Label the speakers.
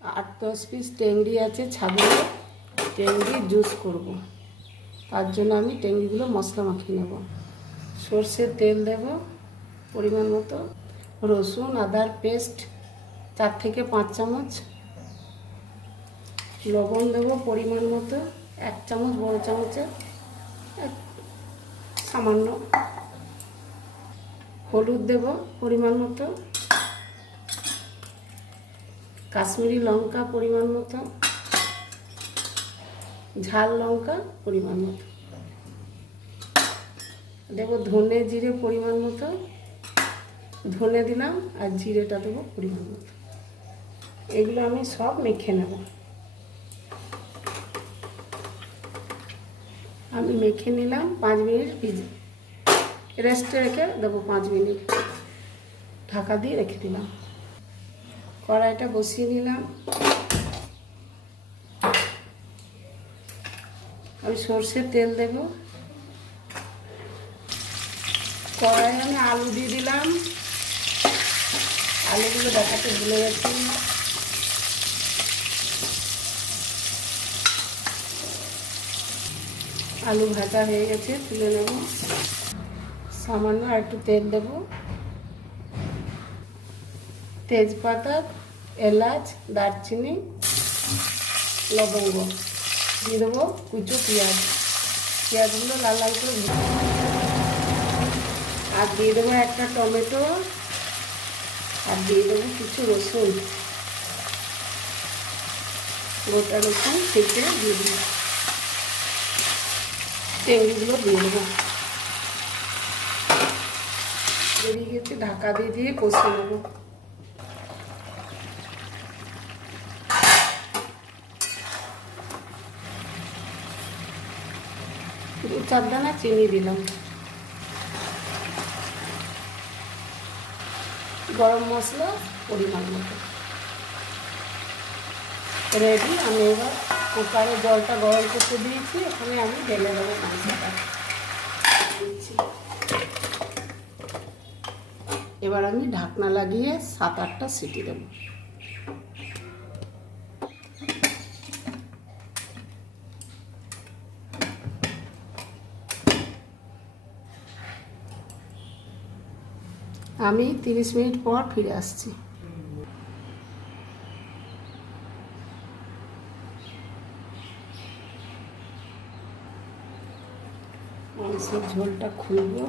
Speaker 1: আট দশ পিস টেংরি আছে ছাগলের টেংরি জুস করব। তার জন্য আমি টেংরিগুলো মশলা মাখিয়ে নেব। সর্ষের তেল দেব পরিমাণ মতো, রসুন, আদার পেস্ট চার থেকে পাঁচ চামচ। লবণ দেবো পরিমাণ মতো, এক চামচ, বড় চামচে সামান্য। হলুদ দেব পরিমাণ মতো। কাশ্মীরি লঙ্কা পরিমাণ মতো। ঝাল লঙ্কা পরিমাণ মতো। দেবো ধনে জিরে পরিমাণ মতো। ধনে দিলাম আর জিরেটা দেবো পরিমাণ মতো। এগুলো আমি সব মেখে নেব। আমি মেখে নিলাম পাঁচ মিনিট ভিজে। রেস্টে রেখে দেবো পাঁচ মিনিট। ঢাকা দিয়ে রেখে দিলাম। কড়াইটা বসিয়ে নিলাম। আমি সর্ষের তেল দেব। কড়াই আমি আলু দিয়ে দিলাম। আলুগুলো দেখাতে ভুলে গেছি। আলু ভাজা হয়ে গেছে, তুলে নেব। সামান্য আর একটু তেল দেব। তেজপাতা, এলাচ, দারচিনি, লবঙ্গ। দিয়ে দেবো কুচো পেঁয়াজ। পেঁয়াজগুলো লাল লাল করে আর দিয়ে দেবো একটা টমেটো। আর দিয়ে দেবো কিছু রসুন। গোটা রসুন থেকে দিয়ে দেবো। চিংড়িগুলো দিয়ে দেবো। বেরিয়ে গেছে, ঢাকা দিয়ে দিয়ে কষে নেব। দু চার দানা চিনি দিলাম। গরম মশলা, পরিমাণ মতো। রেডি আমি এবার কুকারে জলটা গরম করতে দিয়েছি। এখানে আমি ঢেলে দেবো মাংসটা। এবার আমি ঢাকনা লাগিয়ে সাত আটটা সিটি দেবো। আমি তিরিশ মিনিট পর ফিরে আসছি। ঝোলটা খুলবো।